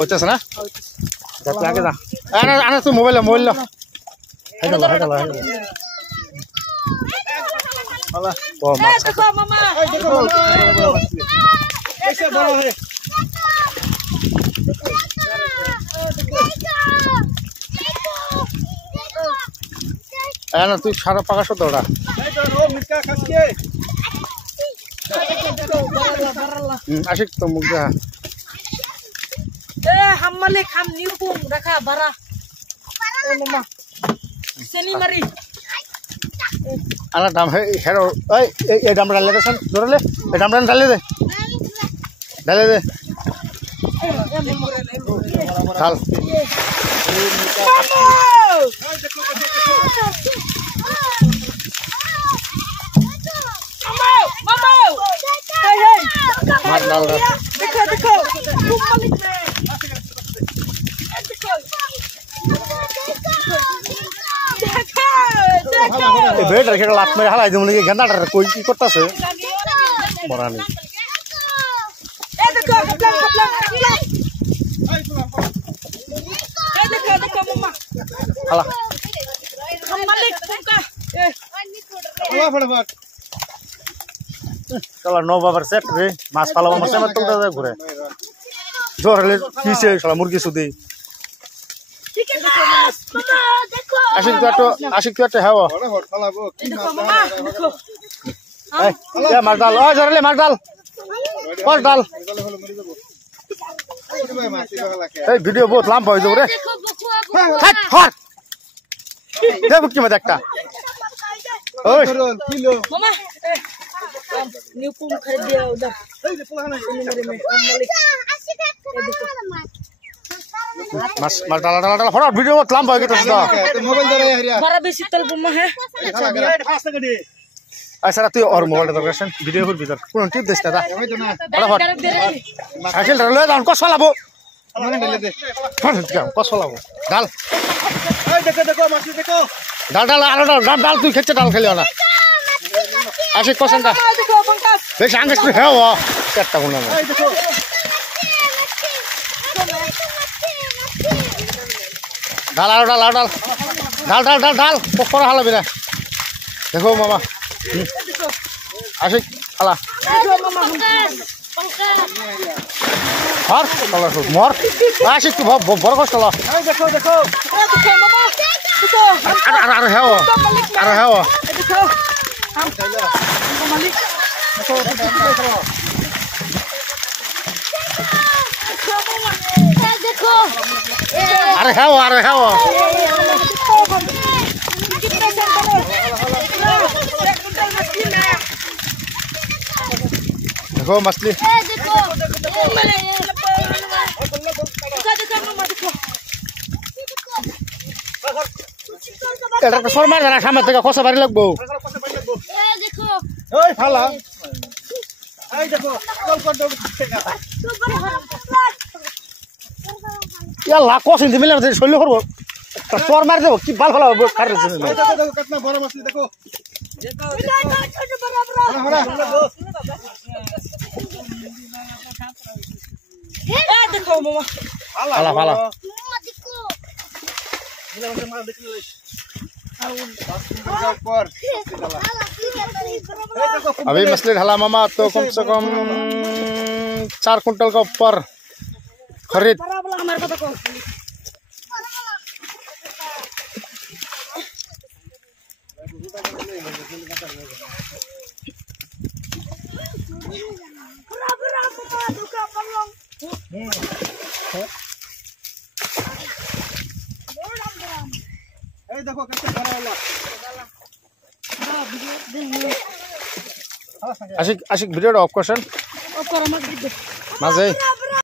వచ్చేసా అన్న మొబైల్ మొబైల్లో তুই সারা পাকা সত্য ওটা আশিক তো মুখ দেখা हम मलिक हम न्यू बुम रखा बरा मम्मा सेनी मरी आना दाम है हेरो ए दाम डाल ले सन जोर ले ए दाम डाल दे डाल मार डाल देखो मलिक बेट रखे लात में हला दे मुझे गंदा डर कोई की करता से बड़ा नहीं ए देखो मम्मा हला हम मलिक तुमका फटाफट चलो नो बाबर सेट रे मास पाला मसे मत तुलता दे घुरे जोर ले पीछे साला मुर्गी सुदी आशिक तो है वो ए मार डाल ओ जरा ले मार डाल और डाल ए वीडियो बहुत लंबा हो जो रे हट हट दे बुक में देखता ओए मामा न्यू पुम खरीद दिया उधर मेरे में mas डाल फटाफट वीडियो बहुत लंबा हो गया तो मोबाइल दे रहा है बड़ा बेसी तल बुम है ऐसा तू और मोबाइल दरकाशन वीडियो पर भीतर कोन टिप देस्ता था फटाफट साइकिल ले डाउन कस वाला बो माने ले दे फटाफट क्या कस वाला बो डाल ए देखो मछली देखो डाल तू खेच डाल खेलियो ना आशिक कोसन का देखो पंकज देख आंगस पे है वो कट्टा गुना देखो डाल पकड़ हाला बिना देखो मामा आशिक हाला और मोर आशिक तू बड़ कष्ट ला देखो मामा देखो अरे है वो देखो हम मलिक देखो अरे है वो देखो मछली एटा सर मार जाना खामा तक खसा बारी लगबो देखो ओइ फाला आई देखो याला कोसिन दिमिले मते सल्लो करबो सर मार देबो की बाल फाला खार रे देखो कितना बड़ा मछली देखो छोटे बराबर देखो मामा फाला अभी मछली ढाला मामा तो कम से कम 4 कुंटल का ऊपर खरीद देखो कैसे भरा वाला आशिक वीडियो ऑफ क्वेश्चन ऑफ करो मत माजे